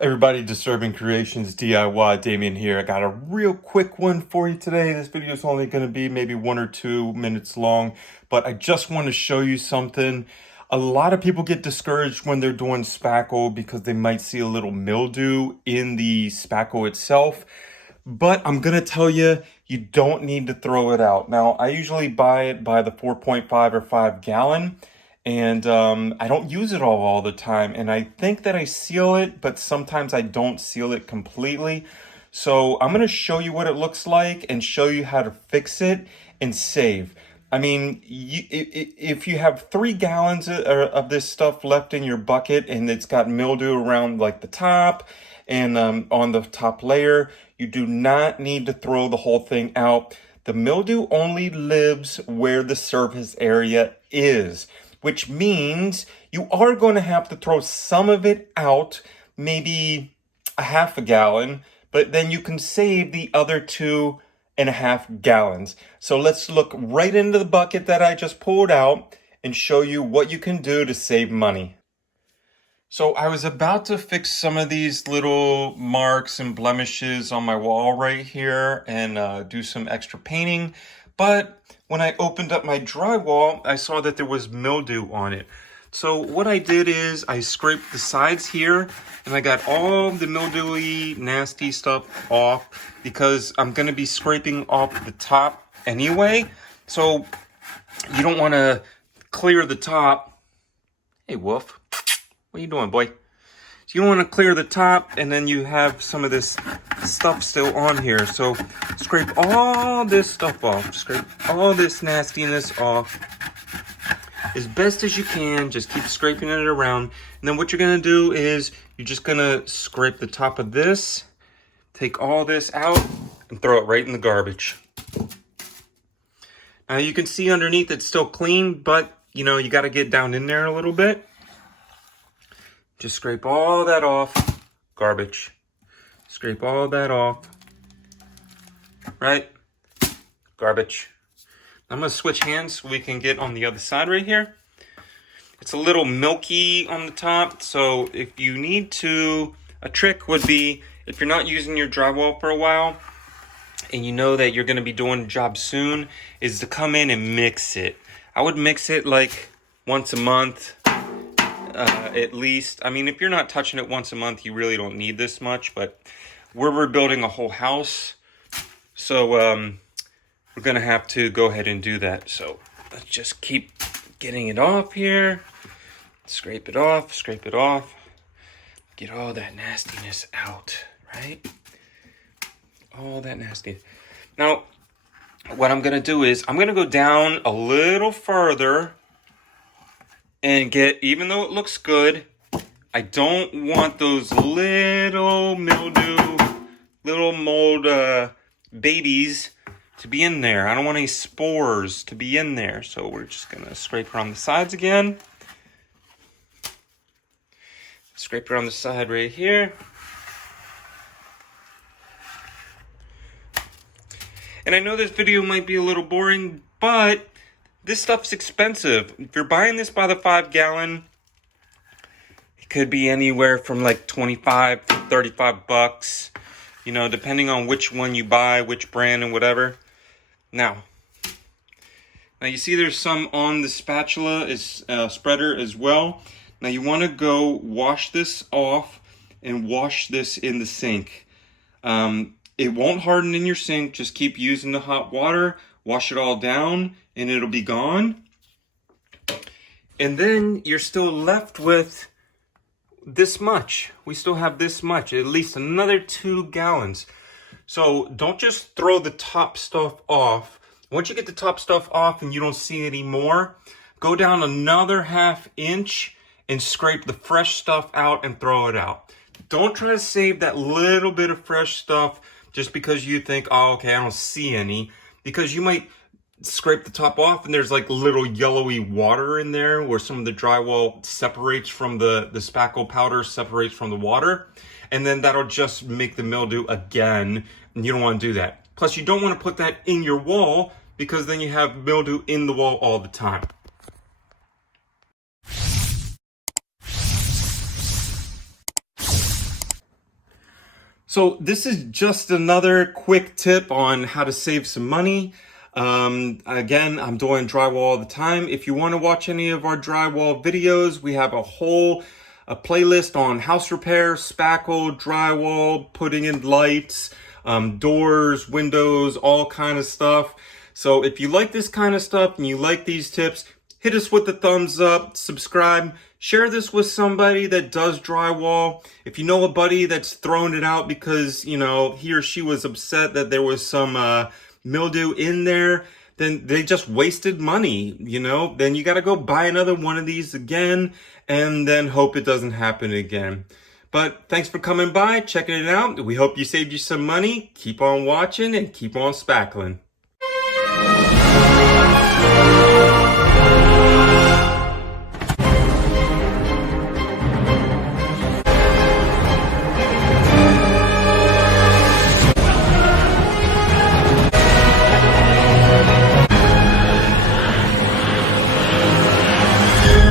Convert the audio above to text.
Everybody, Disturbing Creations DIY, Damien here. I got a real quick one for you today. This video is only going to be maybe 1 or 2 minutes long, but I just want to show you something. A lot of people get discouraged when they're doing spackle because they might see a little mildew in the spackle itself. But I'm going to tell you, you don't need to throw it out. Now, I usually buy it by the 4.5 or 5 gallon. And I don't use it all the time. And I think that I seal it, but sometimes I don't seal it completely. So I'm going to show you what it looks like and show you how to fix it and save. I mean, if you have 3 gallons of this stuff left in your bucket and it's got mildew around like the top and on the top layer, you do not need to throw the whole thing out. The mildew only lives where the surface area is, which means you are going to have to throw some of it out, maybe a half a gallon, but then you can save the other 2.5 gallons. So let's look right into the bucket that I just pulled out and show you what you can do to save money. So I was about to fix some of these little marks and blemishes on my wall right here and do some extra painting, but when I opened up my drywall, I saw that there was mildew on it. So what I did is I scraped the sides here and I got all the mildewy, nasty stuff off because I'm going to be scraping off the top anyway. So you don't want to clear the top. Hey, Wolf. What are you doing, boy? So you don't want to clear the top and then you have some of this stuff still on here. So scrape all this stuff off. Scrape all this nastiness off as best as you can. Just keep scraping it around. And then what you're going to do is you're just going to scrape the top of this, take all this out, and throw it right in the garbage. Now you can see underneath it's still clean, but you know, you got to get down in there a little bit. Just scrape all that off. Garbage. Scrape all that off. Right? Garbage. I'm going to switch hands so we can get on the other side right here. It's a little milky on the top, so if you need to, a trick would be, if you're not using your drywall for a while, and you know that you're going to be doing the job soon, is to come in and mix it. I would mix it like once a month. At least. I mean, if you're not touching it once a month, you really don't need this much, but we're rebuilding a whole house, so we're gonna have to go ahead and do that. So let's just keep getting it off here. Scrape it off, get all that nastiness out, right? All that nasty. Now what I'm gonna do is I'm gonna go down a little further and get, even though it looks good, I don't want those little mildew, little mold babies to be in there. I don't want any spores to be in there. So we're just going to scrape around the sides again. Scrape around the side right here. And I know this video might be a little boring, but this stuff's expensive. If you're buying this by the 5 gallon, it could be anywhere from like 25 to 35 bucks, you know, depending on which one you buy, which brand and whatever. Now you see there's some on the spatula spreader as well. Now you want to go wash this off and wash this in the sink. It won't harden in your sink. Just keep using the hot water, wash it all down, and it'll be gone. And then you're still left with this much. We still have this much, at least another 2 gallons. So don't just throw the top stuff off. Once you get the top stuff off and you don't see any more, go down another ½ inch and scrape the fresh stuff out and throw it out. Don't try to save that little bit of fresh stuff just because you think, oh, okay, I don't see any. Because you might scrape the top off and there's like little yellowy water in there where some of the drywall separates from the spackle powder separates from the water, and then that'll just make the mildew again, and you don't want to do that. Plus you don't want to put that in your wall because then you have mildew in the wall all the time. So this is just another quick tip on how to save some money. Again, I'm doing drywall all the time. If you want to watch any of our drywall videos, we have a playlist on house repair, spackle, drywall, putting in lights, doors, windows, all kind of stuff. So if you like this kind of stuff and you like these tips, hit us with the thumbs up, subscribe, share this with somebody that does drywall. If you know a buddy that's thrown it out because, he or she was upset that there was some mildew in there, then they just wasted money, then you got to go buy another one of these again and then hope it doesn't happen again. But thanks for coming by, checking it out. We hope you saved you some money. Keep on watching and keep on spackling.